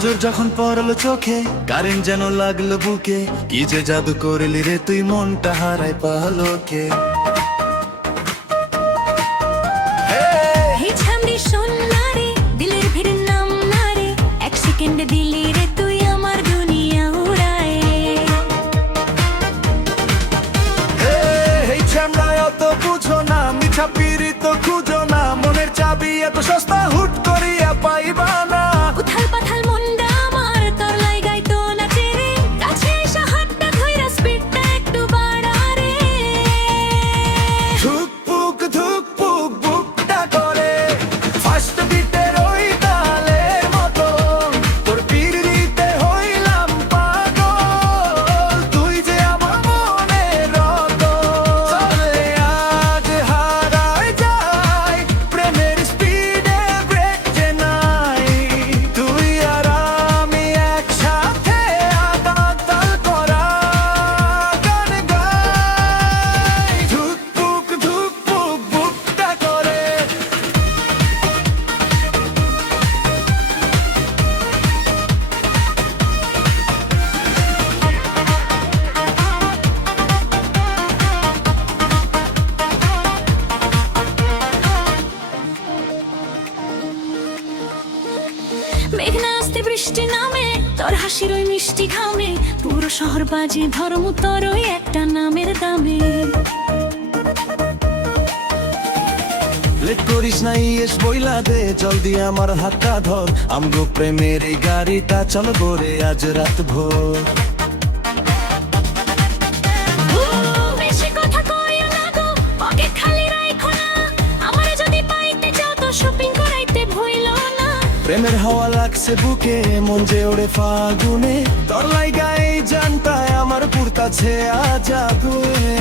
নজর যখন পড়লো চোখে, কারেন্ট যেন লাগলো বুকে, কি যে জাদু করলি রে তুই, মনটা হারায় পালকে। হে ছামড়ি শোন না রে, দিলের ভিড় নাম না রে, এক সেকেন্ডে দিলি রে তুই আমার দুনিয়া উড়ায়। এই ছ্যামড়ায় অত বুঝো না, মিঠা পিড়ি তো খুঁজো না, মনের চাবি এত সস্তা হুট করিয়া পাইবা না। উথাল পাথাল মনটা আমার তোর লাইগাই তো নাচে রে, কাছে এসে হাতটা ধইরা স্পিডটা একটু বাড়া রে। ধুকপুক ধুকপুক বুকটা করে, ফার্স্ট বিটের ওই তালের মতো, তোর পিড়িতে হইলাম পাগল, তুই যে আমার মনের রতন। চলে আজ হারায় যায় প্রেমের স্পিডে, ব্রেক যে নাই, তুই আর আমি একসাথে আদাতাল করা গান গাই। ধুকপুক ধুকপুক বুকটা করে। মেঘনা আসতে বৃষ্টি নামে, তোর হাসির ওই মিষ্টি ঘামে, পুরো শহর বাজে ধর্ম তোর ওই একটা নামের দামে। লেট করিস না, ইয়েস বইলা দে, জলদি আমার হাতটা ধর, আমগো প্রেমের এই গাড়িটা চল করে আজ রাত ভোর। ও, বেশি কথা কইও না গো, পকেট খালি রাইখো না, আমারে যদি পাইতে চাও তো শপিং করাইতে ভুইলো না। প্রেমের হাওয়া লাগছে বুকে, মন যে ওড়ে ফাগুনে, তোর লাইগা এই জানটায় আমার পুরতাছে আজ আগুনে।